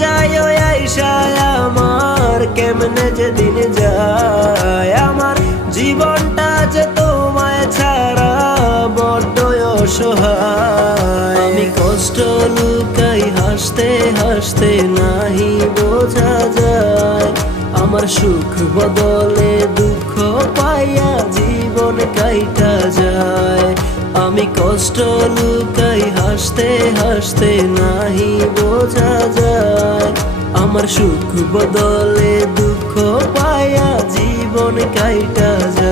যায় ওই আইসায় আমার কেমনে যে দিন যায়। আমার জীবনটা যে তোমায় ছাড়া বড্ড অসহায়। আমি কষ্ট লুকাই হাসতে হাসতে নাহি বোঝা যায়। আমার সুখ বদলে দুঃখ পাইয়া জীবন কাইটা যায়। আমি কষ্ট লুকাই হাসতে হাসতে নাহি বোঝা যায়। আমার সুখ বদলে দুঃখ পাইয়া জীবন কাইটা যায়।